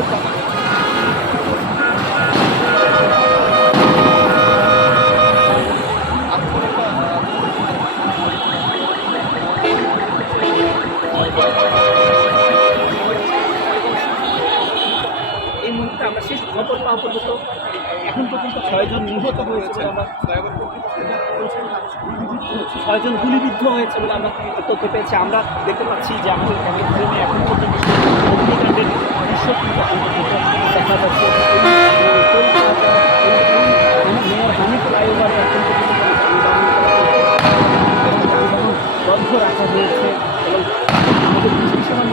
এই মুহূর্তে আমরা শেষ খবর পাওয়া এখন পর্যন্ত ছয়জন নিহত হয়েছে ছয়জন গুলিবিদ্ধ হয়েছে বলে আমরা তথ্য পেয়েছি। আমরা দেখতে পাচ্ছি যে আমাদের এখন পর্যন্ত হয়েছে এবং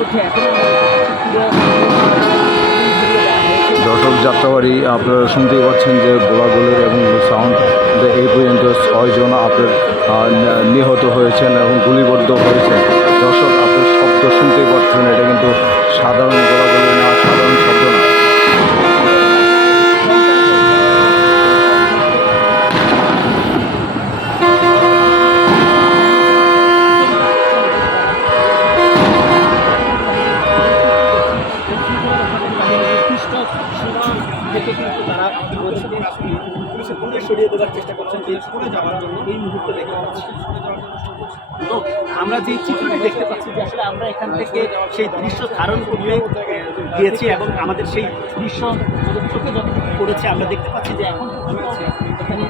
দর্শক যাত্রাবাড়ি, আপনারা শুনতেই পাচ্ছেন যে গোলাগুলির এবং সাউন্ড এই পর্যন্ত ছয়জন আপনার নিহত হয়েছেন এবং গুলিবদ্ধ হয়েছেন। দর্শক, আপনার শব্দ শুনতেই পাচ্ছেন, এটা কিন্তু সাধারণ গোলাগুলি। কিন্তু তারা দূরে সরিয়ে দেওয়ার চেষ্টা করছেন যে যাওয়ার জন্য এই মুহূর্তে দেখতে পাচ্ছি। তো আমরা যে চিত্রটি দেখতে পাচ্ছি যে আসলে আমরা এখান থেকে সেই দৃশ্য ধারণ করতে গিয়েছি এবং আমাদের সেই দৃশ্য চোখে যতটুকু পড়েছে আমরা দেখতে পাচ্ছি যে এখন এখানে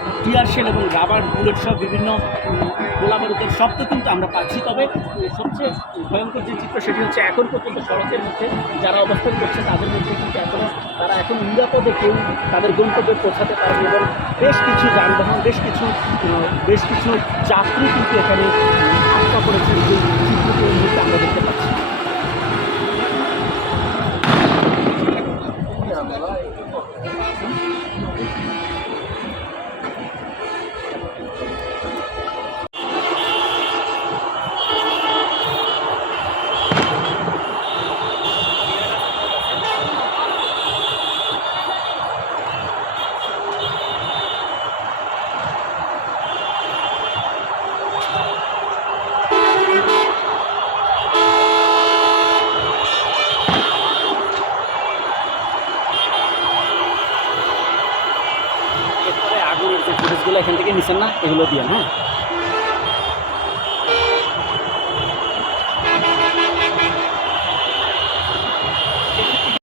এবং রাবার বুলেট সহ বিভিন্ন উম, গোলা বারুদের শব্দ কিন্তু আমরা পাচ্ছি। তবে সবচেয়ে ভয়ঙ্কর যে চিত্র সেটি হচ্ছে এখন পর্যন্ত সড়কের মধ্যে যারা অবস্থান করছে তাদের মধ্যে কিন্তু এখনও তারা এখন নিরাপদে কেউ তাদের গন্তব্যে পৌঁছাতে পারেনি এবং বেশ কিছু যানবাহন বেশ কিছু বেশ কিছু যাত্রী কিন্তু এখানে এরপরে আগুনের যে ফুটেজগুলো এখান থেকে নিচ্ছেন না এগুলো দিয়ে হ্যাঁ?